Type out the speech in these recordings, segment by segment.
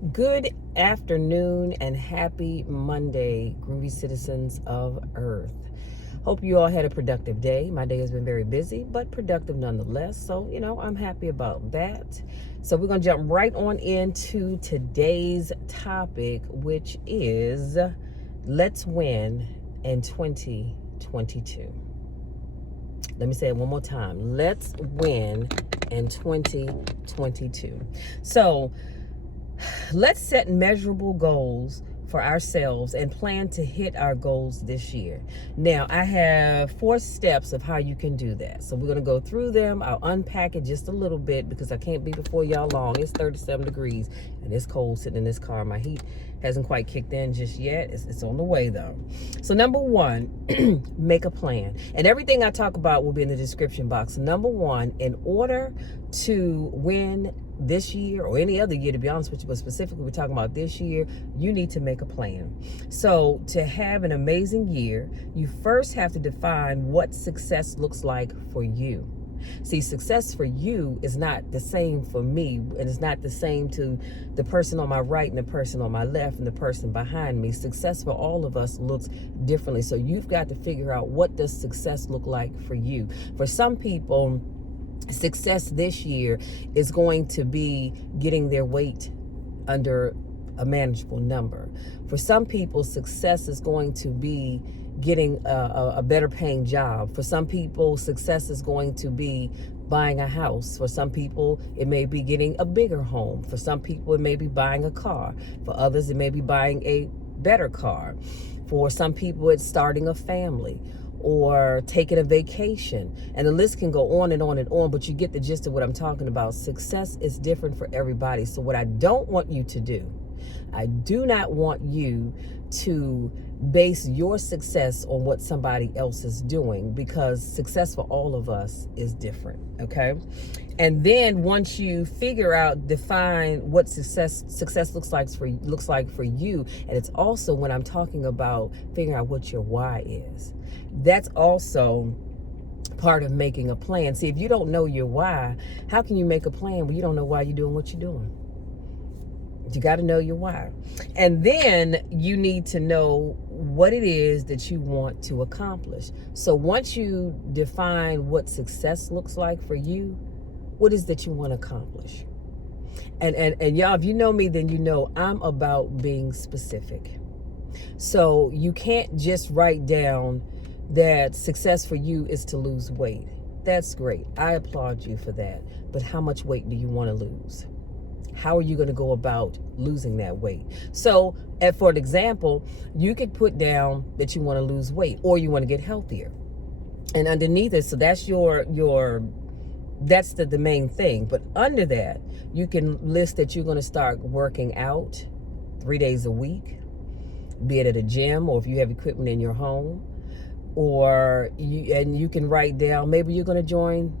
Good afternoon and happy Monday, groovy citizens of Earth. Hope you all had a productive day. My day has been very busy, but productive nonetheless. So, I'm happy about that. So, we're going to jump right on into today's topic, which is let's win in 2022. Let me say it one more time. Let's win in 2022. So, let's set measurable goals for ourselves and plan to hit our goals this year. Now, I have 4 steps of how you can do that. So we're going to go through them. I'll unpack it just a little bit because I can't be before y'all long. It's 37 degrees and it's cold sitting in this car. My heat hasn't quite kicked in just yet. It's on the way though. So number 1, make a plan. And everything I talk about will be in the description box. Number 1, in order to win this year or any other year, to be honest with you, but specifically we're talking about this year, you need to make a plan. So to have an amazing year, you first have to define what success looks like for you. See, success for you is not the same for me, and it's not the same to the person on my right and the person on my left and the person behind me. Success for all of us looks differently. So you've got to figure out, what does success look like for you? For some people, success this year is going to be getting their weight under a manageable number. For some people, success is going to be getting a better paying job. For some people, success is going to be buying a house. For some people, it may be getting a bigger home. For some people, it may be buying a car. For others, it may be buying a better car. For some people, it's starting a family or taking a vacation, and the list can go on and on and on, but you get the gist of what I'm talking about. Success is different for everybody. So what I don't want you to do, I do not want you to base your success on what somebody else is doing, because success for all of us is different, okay? And then once you figure out, define what success looks like for you, and it's also when I'm talking about figuring out what your why is. That's also part of making a plan. See, if you don't know your why, how can you make a plan when you don't know why you're doing what you're doing? You got to know your why. And then you need to know what it is that you want to accomplish. So once you define what success looks like for you, what is that you want to accomplish? And y'all, if you know me, then you know I'm about being specific. So you can't just write down that success for you is to lose weight. That's great. I applaud you for that. But how much weight do you want to lose? How are you going to go about losing that weight? So, for an example, you could put down that you want to lose weight or you want to get healthier. And underneath it, so that's that's the main thing. But under that, you can list that you're going to start working out 3 days a week, be it at a gym or if you have equipment in your home. Or you can write down, maybe you're going to join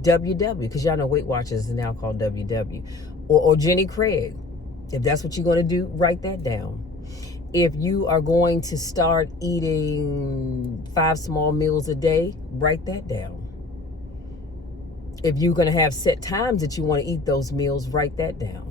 WW, because y'all know Weight Watchers is now called WW, or Jenny Craig. If that's what you're going to do, write that down. If you are going to start eating 5 small meals a day, write that down. If you're going to have set times that you want to eat those meals, write that down.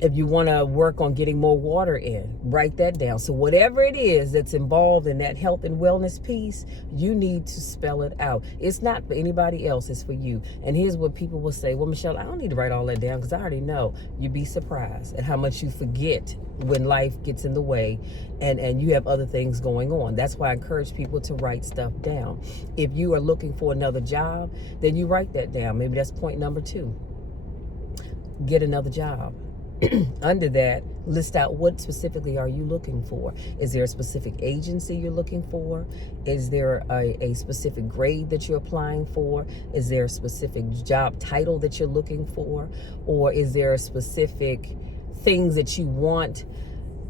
If you want to work on getting more water in, write that down. So whatever it is that's involved in that health and wellness piece, you need to spell it out. It's not for anybody else, it's for you. And here's what people will say, well, Michelle, I don't need to write all that down because I already know. You'd be surprised at how much you forget when life gets in the way and you have other things going on. That's why I encourage people to write stuff down. If you are looking for another job, then you write that down. Maybe that's point number 2. Get another job. Under that, list out what specifically are you looking for. Is there a specific agency you're looking for? Is there a specific grade that you're applying for? Is there a specific job title that you're looking for? Or is there a specific things that you want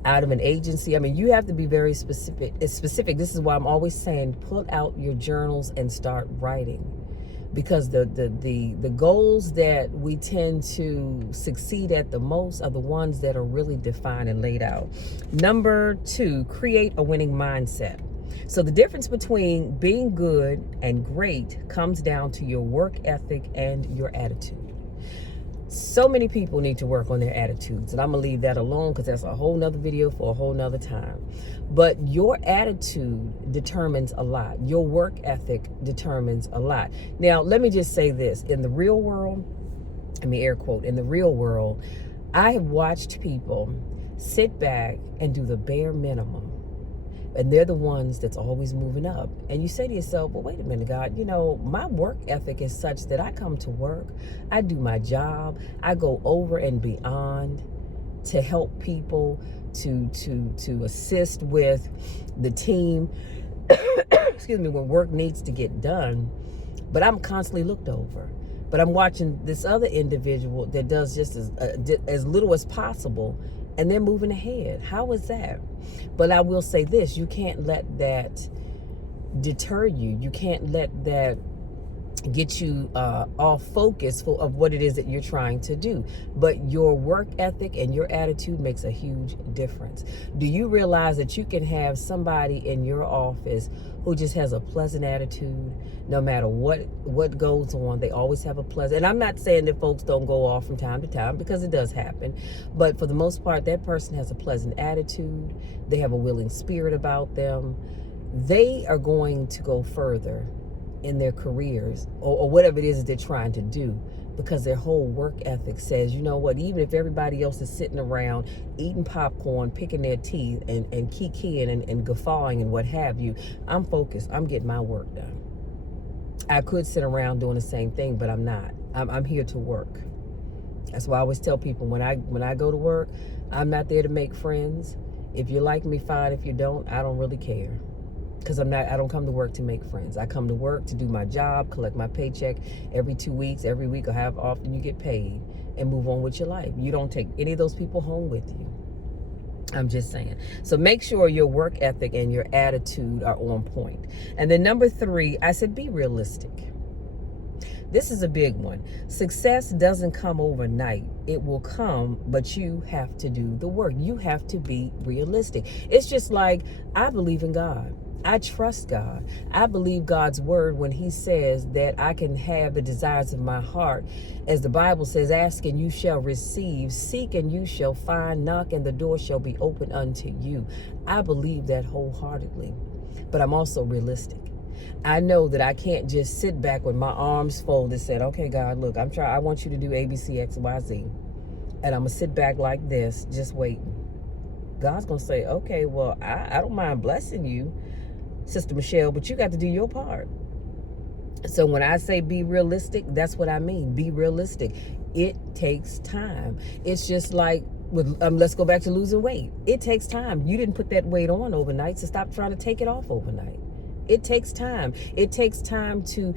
out of an agency? I mean, you have to be very specific. This is why I'm always saying, pull out your journals and start writing. Because the goals that we tend to succeed at the most are the ones that are really defined and laid out. Number 2, create a winning mindset. So the difference between being good and great comes down to your work ethic and your attitude. So many people need to work on their attitudes, and I'm gonna leave that alone because that's a whole nother video for a whole nother time. But your attitude determines a lot. Your work ethic determines a lot. Now, let me just say this: in the real world, I mean, air quote, in the real world, I have watched people sit back and do the bare minimum. And they're the ones that's always moving up. And you say to yourself, well, wait a minute, God, my work ethic is such that I come to work, I do my job, I go over and beyond to help people, to assist with the team, excuse me, when work needs to get done. But I'm constantly looked over. But I'm watching this other individual that does just as little as possible, and they're moving ahead. How is that? But I will say this: you can't let that deter you. You can't let that get you off focus of what it is that you're trying to do. But your work ethic and your attitude makes a huge difference. Do you realize that you can have somebody in your office who just has a pleasant attitude? No matter what goes on, they always have a pleasant. And I'm not saying that folks don't go off from time to time, because it does happen. But for the most part, that person has a pleasant attitude. They have a willing spirit about them. They are going to go further in their careers or whatever it is that they're trying to do, because their whole work ethic says, you know what, even if everybody else is sitting around eating popcorn, picking their teeth and kikiing and guffawing and what have you, I'm focused. I'm getting my work done. I could sit around doing the same thing, but I'm not. I'm here to work. That's why I always tell people, when I go to work, I'm not there to make friends. If you like me, fine. If you don't, I don't really care. Because I don't come to work to make friends. I come to work to do my job, collect my paycheck every 2 weeks, every week, or however often you get paid, and move on with your life. You don't take any of those people home with you. I'm just saying. So make sure your work ethic and your attitude are on point. And then number 3, I said, be realistic. This is a big one. Success doesn't come overnight. It will come, but you have to do the work. You have to be realistic. It's just like, I believe in God. I trust God. I believe God's word when he says that I can have the desires of my heart. As the Bible says, ask and you shall receive, seek and you shall find, knock and the door shall be open unto you. I believe that wholeheartedly, but I'm also realistic. I know that I can't just sit back with my arms folded and say, okay, God, look, I want you to do A, B, C, X, Y, Z. And I'm going to sit back like this, just waiting. God's going to say, okay, well, I don't mind blessing you, Sister Michelle, but you got to do your part. So when I say be realistic, that's what I mean. Be realistic. It takes time. It's just like, let's go back to losing weight. It takes time. You didn't put that weight on overnight, so stop trying to take it off overnight. It takes time. It takes time to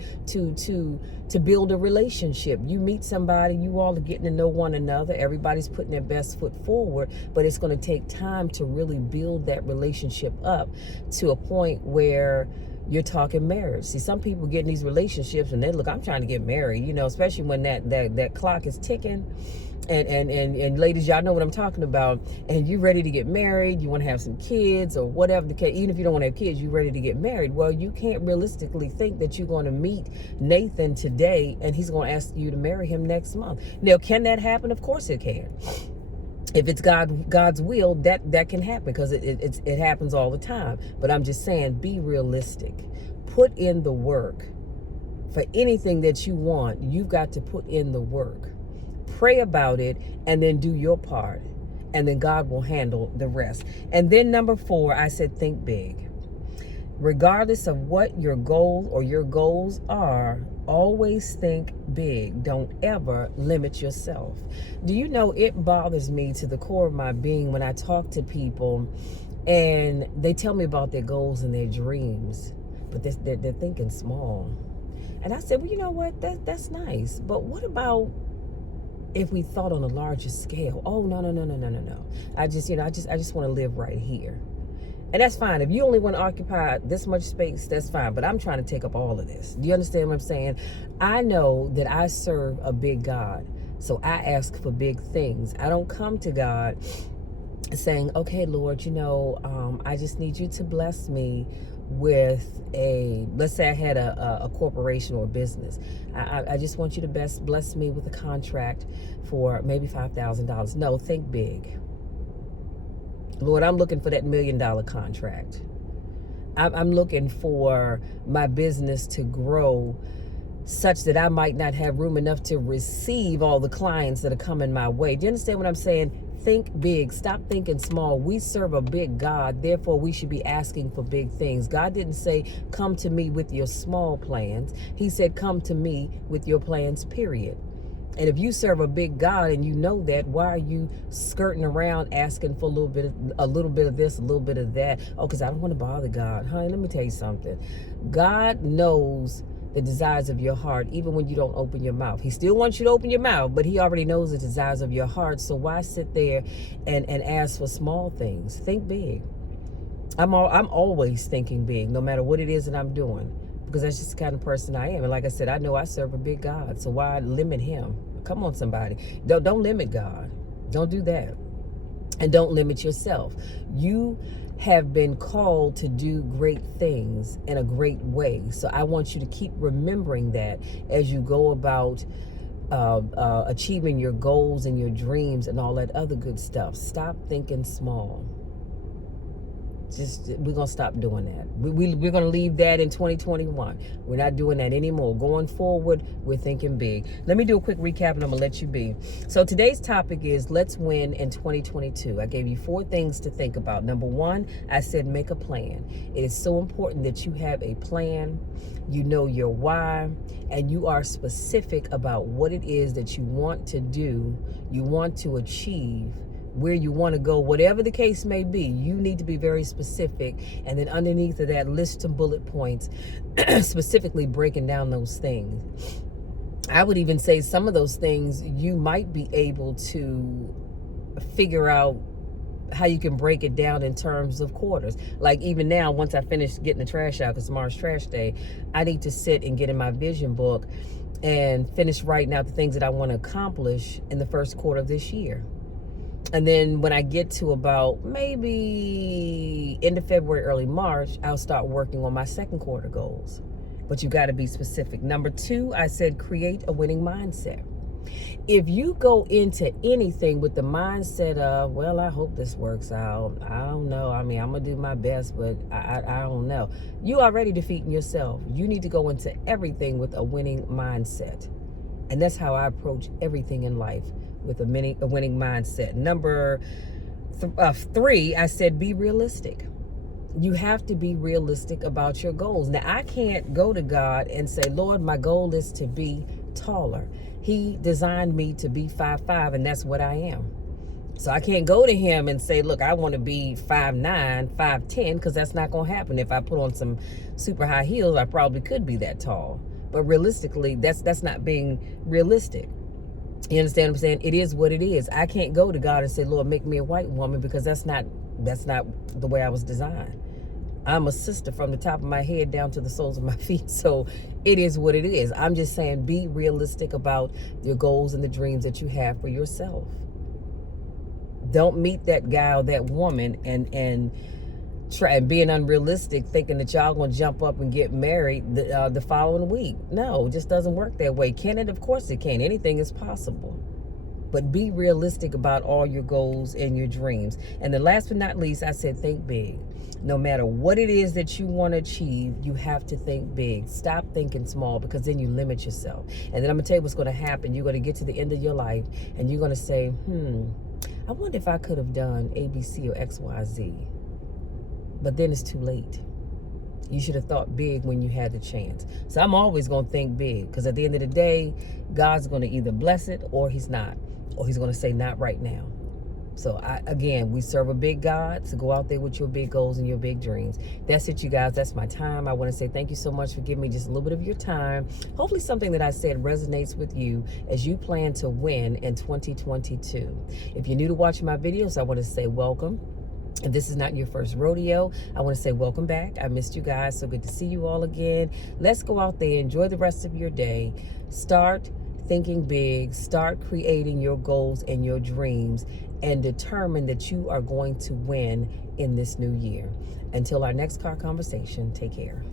build a relationship. You meet somebody, you all are getting to know one another. Everybody's putting their best foot forward, but it's going to take time to really build that relationship up to a point where you're talking marriage. See, some people get in these relationships and they look, I'm trying to get married, especially when that clock is ticking. And ladies, y'all know what I'm talking about. And you're ready to get married. You want to have some kids or whatever the case. Even if you don't want to have kids, you're ready to get married. Well, you can't realistically think that you're going to meet Nathan today and he's going to ask you to marry him next month. Now, can that happen? Of course it can. If it's God's will, that can happen, because it happens all the time. But I'm just saying, be realistic. Put in the work. For anything that you want, you've got to put in the work. Pray about it and then do your part, and then God will handle the rest. And then number 4, I said, think big. Regardless of what your goal or your goals are, always think big. Don't ever limit yourself. Do you know, it bothers me to the core of my being when I talk to people and they tell me about their goals and their dreams, but they're thinking small. And I said, well, you know what? That's nice. But what about if we thought on a larger scale? Oh, no. I just want to live right here. And that's fine. If you only want to occupy this much space, that's fine. But I'm trying to take up all of this. Do you understand what I'm saying? I know that I serve a big God. So I ask for big things. I don't come to God saying, okay, Lord, I just need you to bless me with let's say I had a corporation or a business. I just want you to bless me with a contract for maybe $5,000. No, think big. Lord, I'm looking for that $1 million contract. I'm looking for my business to grow such that I might not have room enough to receive all the clients that are coming my way. Do you understand what I'm saying? Think big. Stop thinking small. We serve a big God. Therefore, we should be asking for big things. God didn't say, come to me with your small plans. He said, come to me with your plans, period. And if you serve a big God and you know that, why are you skirting around asking for a little bit of this, a little bit of that? Oh, because I don't want to bother God. Honey, let me tell you something. God knows the desires of your heart, even when you don't open your mouth. He still wants you to open your mouth, but he already knows the desires of your heart. So why sit there and ask for small things? Think big. I'm always thinking big, no matter what it is that I'm doing, because that's just the kind of person I am. And like I said, I know I serve a big God, so why limit him? Come on, somebody. Don't limit God. Don't do that. And don't limit yourself. You have been called to do great things in a great way. So I want you to keep remembering that as you go about achieving your goals and your dreams and all that other good stuff. Stop thinking small. We're going to stop doing that. We're going to leave that in 2021. We're not doing that anymore. Going forward, we're thinking big. Let me do a quick recap and I'm going to let you be. So today's topic is let's win in 2022. I gave you 4 things to think about. Number 1, I said make a plan. It is so important that you have a plan. You know your why, and you are specific about what it is that you want to do, you want to achieve, where you want to go, whatever the case may be. You need to be very specific, and then underneath of that, list some bullet points, specifically breaking down those things. I would even say some of those things you might be able to figure out how you can break it down in terms of quarters. Like even now, once I finish getting the trash out, because tomorrow's trash day, I need to sit and get in my vision book and finish writing out the things that I want to accomplish in the first quarter of this year. And then when I get to about maybe end of February, early March, I'll start working on my second quarter goals. But you got to be specific. Number 2, I said create a winning mindset. If you go into anything with the mindset of, well, I hope this works out, I don't know, I mean, I'm going to do my best, but I don't know, you are already defeating yourself. You need to go into everything with a winning mindset. And that's how I approach everything in life, with a winning mindset. Number 3, I said be realistic. You have to be realistic about your goals. Now, I can't go to God and say, Lord, my goal is to be taller. He designed me to be 5'5", and that's what I am. So I can't go to him and say, look, I want to be 5'9", 5'10", because that's not going to happen. If I put on some super high heels, I probably could be that tall. But realistically, that's not being realistic. You understand what I'm saying? It is what it is. I can't go to God and say, Lord, make me a white woman, because that's not the way I was designed. I'm a sister from the top of my head down to the soles of my feet. So it is what it is. I'm just saying, be realistic about your goals and the dreams that you have for yourself. Don't meet that guy or that woman and try and being unrealistic, thinking that y'all gonna jump up and get married the following week. No, it just doesn't work that way. Can it? Of course it can. Anything is possible. But be realistic about all your goals and your dreams. And then last but not least, I said think big. No matter what it is that you want to achieve, you have to think big. Stop thinking small, because then you limit yourself. And then I'm going to tell you what's going to happen. You're going to get to the end of your life and you're going to say, I wonder if I could have done A, B, C, or X, Y, Z. But then it's too late. You should have thought big when you had the chance. So I'm always going to think big, because at the end of the day, God's going to either bless it or he's not. Or he's going to say not right now. So again, we serve a big God. So go out there with your big goals and your big dreams. That's it, you guys. That's my time. I want to say thank you so much for giving me just a little bit of your time. Hopefully something that I said resonates with you as you plan to win in 2022. If you're new to watching my videos, I want to say welcome. If this is not your first rodeo, I want to say welcome back. I missed you guys. So good to see you all again. Let's go out there. Enjoy the rest of your day. Start thinking big. Start creating your goals and your dreams. and determine that you are going to win in this new year. Until our next car conversation, take care.